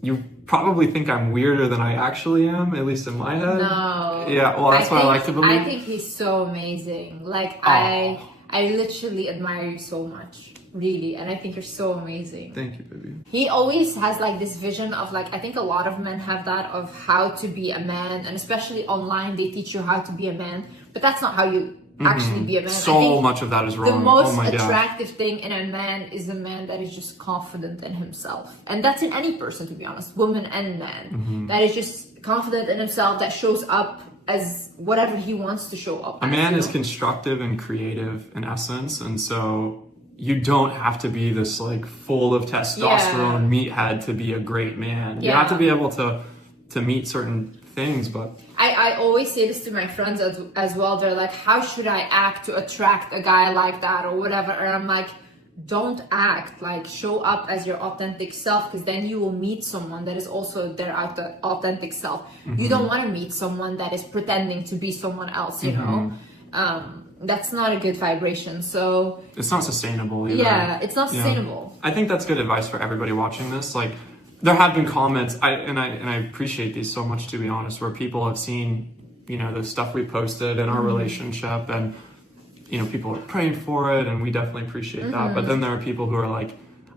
you probably think I'm weirder than I actually am, at least in my head. No. Yeah, well, that's what I like to believe. I think he's so amazing. Like, Aw. I literally admire you so much. Really. And I think you're so amazing. Thank you, baby. He always has like this vision of like, I think a lot of men have that of how to be a man, and especially online they teach you how to be a man, but that's not how you actually be a man. I So think much of that is wrong. the most oh my God. attractive thing in a man is a man that is just confident in himself, and that's in any person, to be honest, woman and man, that is just confident in himself, that shows up as whatever he wants to show up A as, man you is know? constructive and creative in essence, and so you don't have to be this like full of testosterone meathead to be a great man. You have to be able to meet certain things, but I always say this to my friends as well. They're like, how should I act to attract a guy like that or whatever? And I'm like, don't act, like show up as your authentic self, because then you will meet someone that is also their authentic self. You don't want to meet someone that is pretending to be someone else, you know? That's not a good vibration. So it's not sustainable either. yeah, it's not Yeah. sustainable. I think that's good advice for everybody watching this. Like, there have been comments, I appreciate these so much, to be honest, where people have seen, the stuff we posted in our relationship, and people are praying for it, and we definitely appreciate that. But then there are people who are like,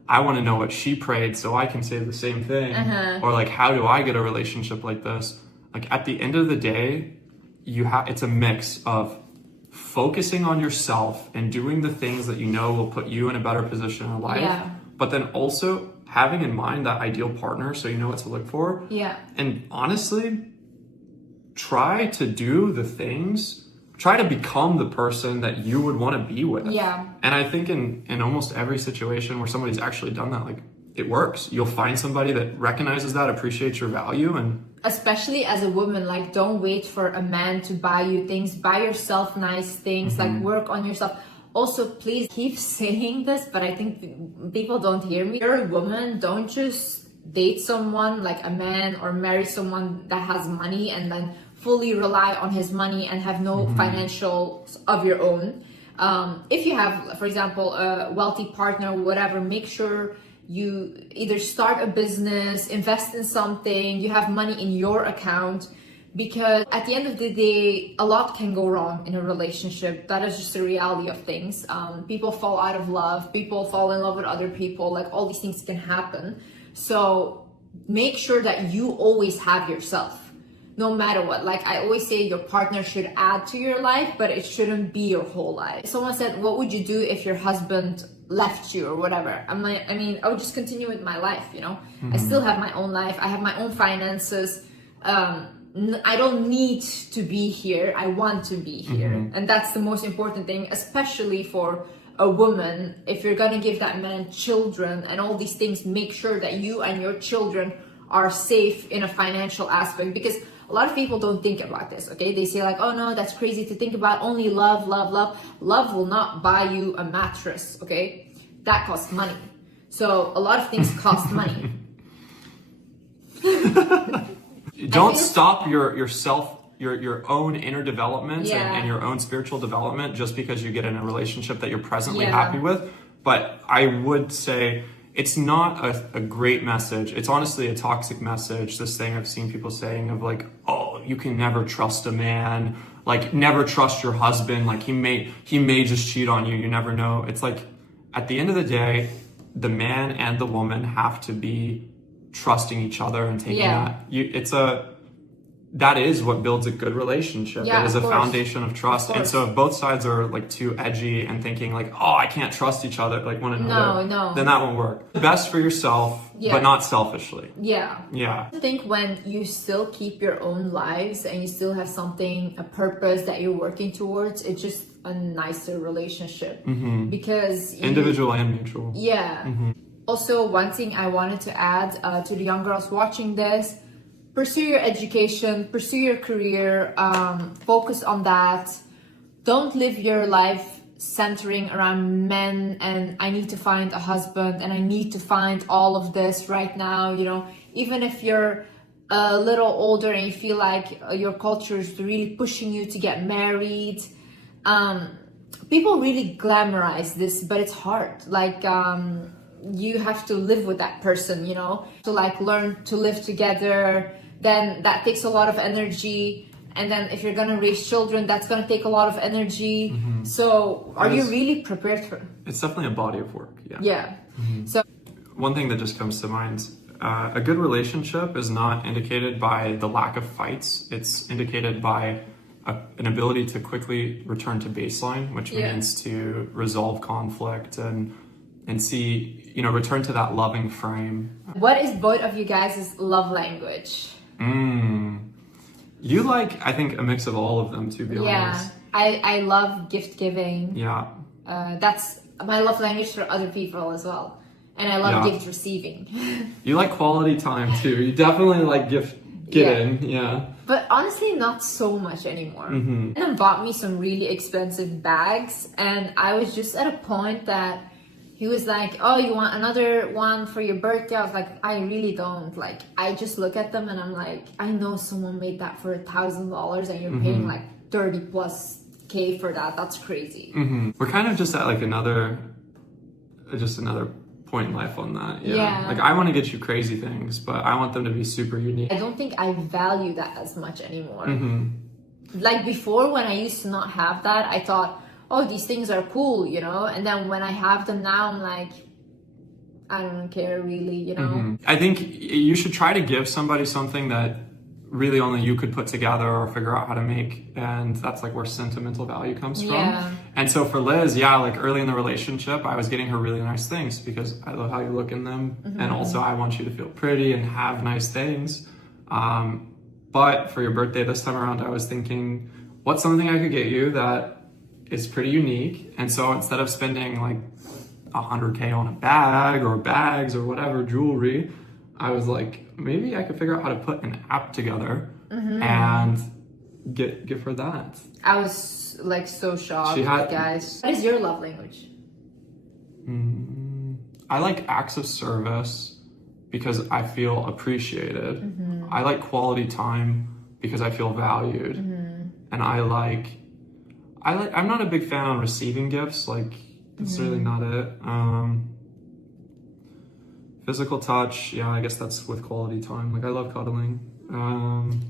I want to know what she prayed so I can say the same thing, or like, how do I get a relationship like this? Like, at the end of the day, it's a mix of focusing on yourself and doing the things that will put you in a better position in life, but then also having in mind that ideal partner so you know what to look for. Yeah. And honestly, try to do the things try to become the person that you would want to be with. Yeah. And I think in almost every situation where somebody's actually done that, like, it works. You'll find somebody that recognizes that, appreciates your value, and especially as a woman, like, don't wait for a man to buy you things. Buy yourself nice things, like, work on yourself. Also, please keep saying this, but I think people don't hear me. You're a woman, don't just date someone like a man or marry someone that has money and then fully rely on his money and have no financials of your own. If you have, for example, a wealthy partner, whatever, make sure you either start a business, invest in something, you have money in your account, because at the end of the day, a lot can go wrong in a relationship. That is just the reality of things. People fall out of love, people fall in love with other people, like, all these things can happen. So make sure that you always have yourself, no matter what. Like, I always say, your partner should add to your life, but it shouldn't be your whole life. Someone said, what would you do if your husband left you or whatever? I mean, I would just continue with my life, you know? I still have my own life. I have my own finances. I don't need to be here. I want to be here. And that's the most important thing, especially for a woman. If you're gonna give that man children and all these things, make sure that you and your children are safe in a financial aspect, because a lot of people don't think about this, okay? They say like, oh no, that's crazy to think about, only love, love, love. Love will not buy you a mattress, okay? That costs money. So a lot of things cost money. Don't stop your own inner development and your own spiritual development just because you get in a relationship that you're presently happy with. But I would say it's not a great message. It's honestly a toxic message. This thing I've seen people saying of like, oh, you can never trust a man, like, never trust your husband, like, he may just cheat on you, you never know. It's like, at the end of the day, the man and the woman have to be trusting each other and taking that is what builds a good relationship. It is a foundation of trust. And so if both sides are like too edgy and thinking like, oh, I can't trust each other, like one another, then that won't work. Best for yourself, but not selfishly. I think when you still keep your own lives and you still have something, a purpose that you're working towards, it's just a nicer relationship. Because individual and mutual. Also, one thing I wanted to add to the young girls watching this: pursue your education, pursue your career, focus on that. Don't live your life centering around men and I need to find a husband and I need to find all of this right now, you know. Even if you're a little older and you feel like your culture is really pushing you to get married, people really glamorize this, but it's hard. Like, you have to live with that person, you know, to like learn to live together. Then that takes a lot of energy, and then if you're gonna raise children, that's gonna take a lot of energy. So are you really prepared for it? It's definitely a body of work. So one thing that just comes to mind, a good relationship is not indicated by the lack of fights. It's indicated by an ability to quickly return to baseline, which means to resolve conflict and see, you know, return to that loving frame. What is both of you guys' love language? You like, I think, a mix of all of them, to be honest. I love gift giving. That's my love language for other people as well. And I love gift receiving. You like quality time too. You definitely like gift giving, But honestly, not so much anymore. And then bought me some really expensive bags, and I was just at a point that he was like, oh, you want another one for your birthday? I was like, I really don't. Like, I just look at them and I'm like, I know someone made that for $1,000 and you're paying like 30+ K for that. That's crazy. We're kind of just at like another point in life on that. Like, I want to get you crazy things, but I want them to be super unique. I don't think I value that as much anymore. Like before, when I used to not have that, I thought, oh, these things are cool, you know? And then when I have them now, I'm like, I don't care really, you know? I think you should try to give somebody something that really only you could put together or figure out how to make. And that's like where sentimental value comes from. And so for Liz, like early in the relationship, I was getting her really nice things because I love how you look in them. And also I want you to feel pretty and have nice things. But for your birthday this time around, I was thinking, what's something I could get you that is pretty unique? And so instead of spending like 100K on a bag or bags or whatever, jewelry, I was like, maybe I could figure out how to put an app together and give her that. I was like so shocked, guys. What is your love language? I like acts of service because I feel appreciated. I like quality time because I feel valued. And I'm not a big fan on receiving gifts. Like, that's really not it. Physical touch, yeah, I guess that's with quality time. Like, I love cuddling.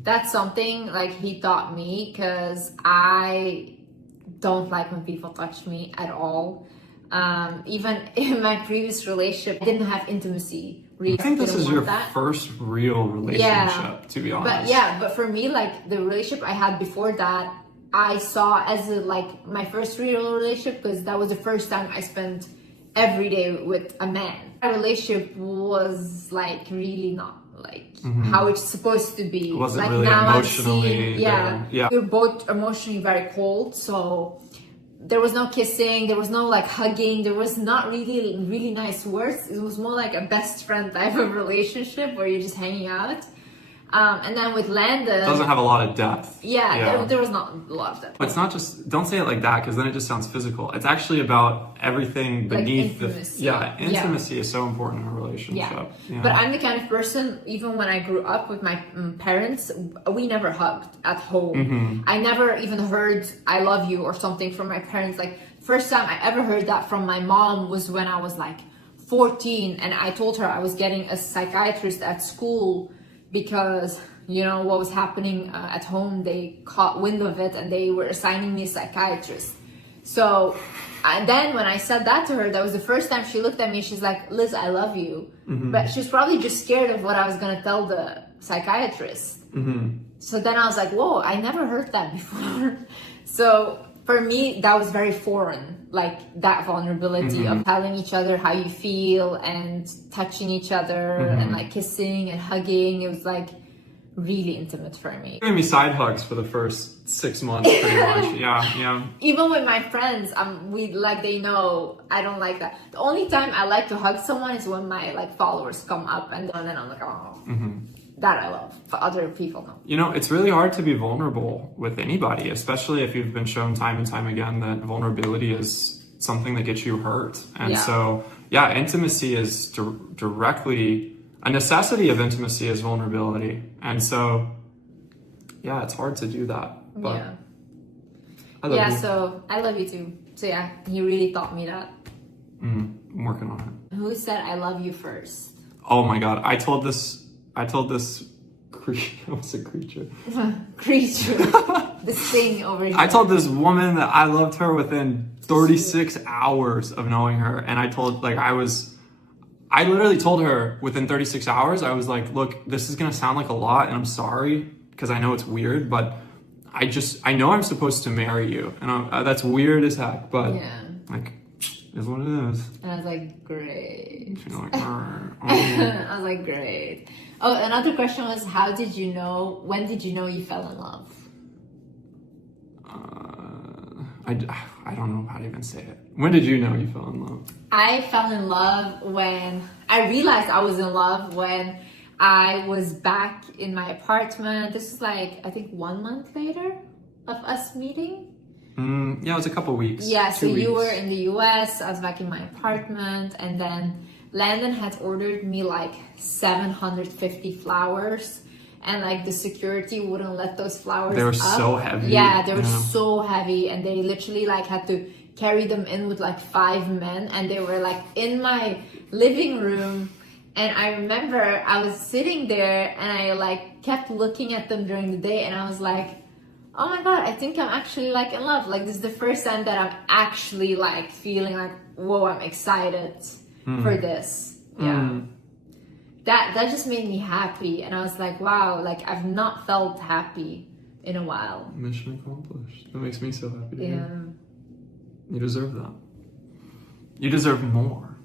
That's something like he taught me, because I don't like when people touch me at all. Even in my previous relationship, I didn't have intimacy. Really, I think this is your first real relationship, to be honest. But for me, like the relationship I had before that, I saw as like my first real relationship, because that was the first time I spent every day with a man. Our relationship was like really not like how it's supposed to be. It wasn't like really now emotionally. Yeah, we were both emotionally very cold, so there was no kissing, there was no like hugging, there was not really nice words. It was more like a best friend type of relationship where you're just hanging out. And then with Landon, it doesn't have a lot of depth. There was not a lot of depth. But it's not just, don't say it like that, because then it just sounds physical. It's actually about everything beneath like intimacy. Intimacy is so important in a relationship. Yeah. But I'm the kind of person, even when I grew up with my parents, we never hugged at home. I never even heard I love you or something from my parents. Like, first time I ever heard that from my mom was when I was like 14, and I told her I was getting a psychiatrist at school because, you know, what was happening at home, they caught wind of it and they were assigning me a psychiatrist. So and then when I said that to her, that was the first time she looked at me. She's like, Liz, I love you. But she's probably just scared of what I was going to tell the psychiatrist. So then I was like, whoa, I never heard that before. So for me, that was very foreign, like that vulnerability of telling each other how you feel and touching each other and like kissing and hugging. It was like really intimate for me. Gave me side hugs for the first 6 months, pretty much. Yeah. Even with my friends, they know I don't like that. The only time I like to hug someone is when my like followers come up, and then I'm like, oh. That I love, but other people no. You know, it's really hard to be vulnerable with anybody, especially if you've been shown time and time again that vulnerability is something that gets you hurt. And so, intimacy is directly, a necessity of intimacy is vulnerability. And so, it's hard to do that. But I love you. So I love you too. So he really taught me that. I'm working on it. Who said I love you first? Oh my God, I told this creature. This thing over here. I told this woman that I loved her within 36 hours of knowing her. And I literally told her within 36 hours, I was like, look, this is going to sound like a lot, and I'm sorry, because I know it's weird, but I know I'm supposed to marry you. And that's weird as heck, but like, is what it is. And I was like, great. She's like, all right. I was like, great. Oh, another question was, when did you know you fell in love? I don't know how to even say it. When did you know you fell in love? I fell in love when I realized I was in love when I was back in my apartment. This is like, I think 1 month later of us meeting. It was a couple weeks. Yeah, so you were in the US, I was back in my apartment, and then Landon had ordered me like 750 flowers, and like the security wouldn't let those flowers They were up. so heavy. Yeah, they were so heavy, and they literally like had to carry them in with like 5 men, and they were like in my living room. And I remember I was sitting there and I like kept looking at them during the day, and I was like, oh my God, I think I'm actually like in love. Like, this is the first time that I'm actually like feeling like, whoa, I'm excited for this. That just made me happy. And I was like, wow, like I've not felt happy in a while. Mission accomplished. That makes me so happy. Yeah. You deserve that. You deserve more.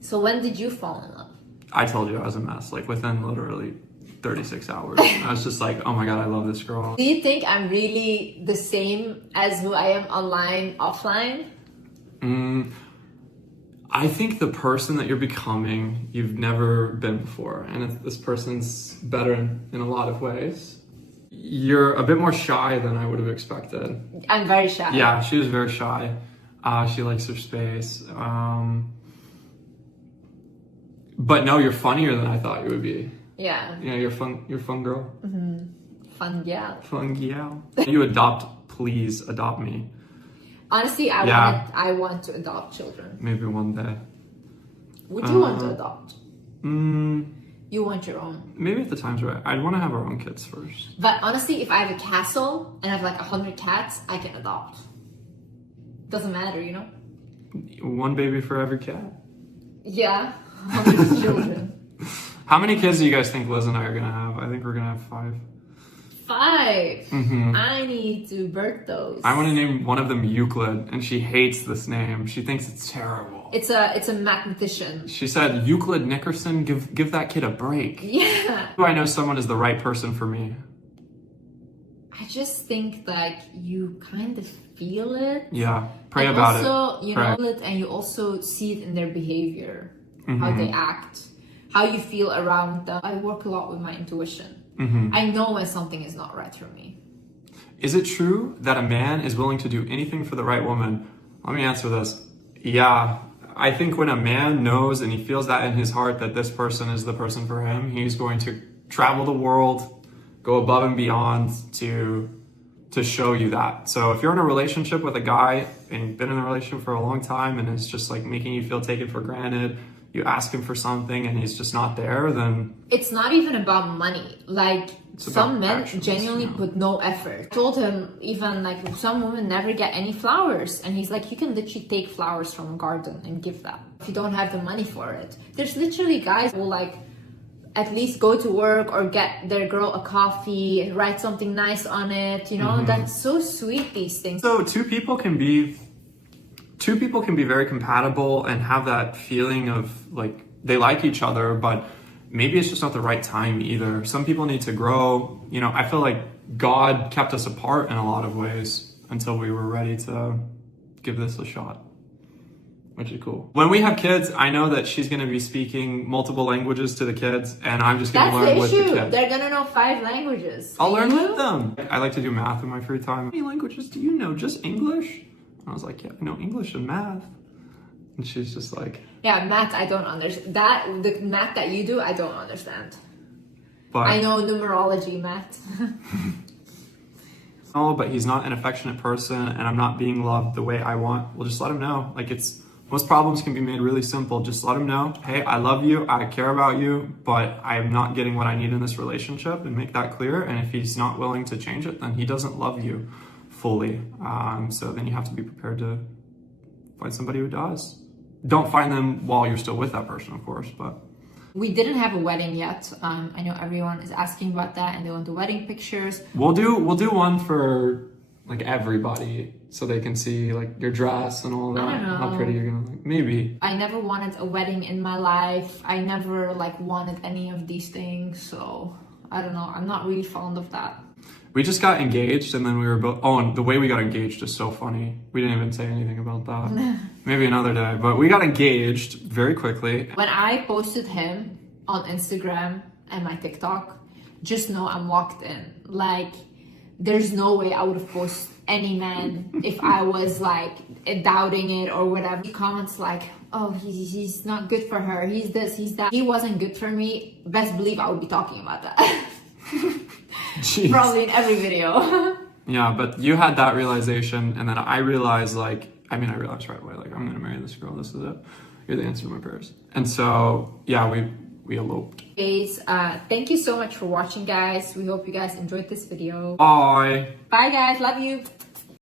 So when did you fall in love? I told you I was a mess, like within literally 36 hours. I was just like, oh my God, I love this girl. Do you think I'm really the same as who I am online, offline? I think the person that you're becoming, you've never been before. And if this person's better in a lot of ways. You're a bit more shy than I would have expected. I'm very shy. Yeah, she was very shy. She likes her space. But no, you're funnier than I thought you would be. Yeah. Yeah, you're a fun girl. Fun gal. Fun gal. You please adopt me. Honestly, I want to adopt children. Maybe one day. Would you want to adopt? You want your own. Maybe if the time's right. I'd want to have our own kids first. But honestly, if I have a castle and I have like 100 cats, I can adopt. Doesn't matter, you know? One baby for every cat. Yeah, 100 children. How many kids do you guys think Liz and I are gonna have? I think we're gonna have 5. 5. I need to birth those. I want to name one of them Euclid, and she hates this name. She thinks it's terrible. It's a mathematician. She said, Euclid Nickerson, give that kid a break. Yeah. Do I know someone is the right person for me? I just think like you kind of feel it. Yeah. Pray and about also, it. You Pray. know it, and you also see it in their behavior, how they act, how you feel around them. I work a lot with my intuition. I know when something is not right for me. Is it true that a man is willing to do anything for the right woman? Let me answer this. Yeah. I think when a man knows and he feels that in his heart that this person is the person for him, he's going to travel the world, go above and beyond to show you that. So if you're in a relationship with a guy and you've been in a relationship for a long time and it's just like making you feel taken for granted, you ask him for something and he's just not there, then it's not even about money. Like some men actions, genuinely put no effort. I told him even like some women never get any flowers, and he's like, you can literally take flowers from a garden and give them if you don't have the money for it. There's literally guys who like at least go to work or get their girl a coffee, write something nice on it, you know. That's so sweet, these things. So two people can be very compatible and have that feeling of like they like each other, but maybe it's just not the right time either. Some people need to grow. You know, I feel like God kept us apart in a lot of ways until we were ready to give this a shot, which is cool. When we have kids, I know that she's going to be speaking multiple languages to the kids, and I'm just going to learn with the That's the issue. kids. They're going to know 5 languages. I'll learn with them. I like to do math in my free time. How many languages do you know? Just English? I was like, yeah, I know English and math. And she's just like... Yeah, math, I don't understand. The math that you do, I don't understand. But I know numerology math. oh, but he's not an affectionate person and I'm not being loved the way I want. Well, just let him know. Like most problems can be made really simple. Just let him know, hey, I love you, I care about you, but I'm not getting what I need in this relationship, and make that clear. And if he's not willing to change it, then he doesn't love you fully. So then you have to be prepared to find somebody who does. Don't find them while you're still with that person, of course, but... We didn't have a wedding yet. I know everyone is asking about that and they want the wedding pictures. We'll do one for like everybody so they can see like your dress and all that. I don't know. How pretty you're gonna look. Maybe. I never wanted a wedding in my life. I never like wanted any of these things, so I don't know. I'm not really fond of that. We just got engaged and then we were both... Oh, and the way we got engaged is so funny. We didn't even say anything about that. Maybe another day. But we got engaged very quickly. When I posted him on Instagram and my TikTok, just know I'm locked in. Like, there's no way I would have posted any man if I was like doubting it or whatever. He comments like, oh, he's not good for her. He's this, he's that. He wasn't good for me. Best believe I would be talking about that. Jeez. Probably in every video. Yeah, but you had that realization, and then I realized I realized right away, like, I'm gonna marry this girl, this is it. You're the answer to my prayers. And so, yeah, we eloped. Guys, thank you so much for watching, guys. We hope you guys enjoyed this video. Bye. Bye, guys. Love you.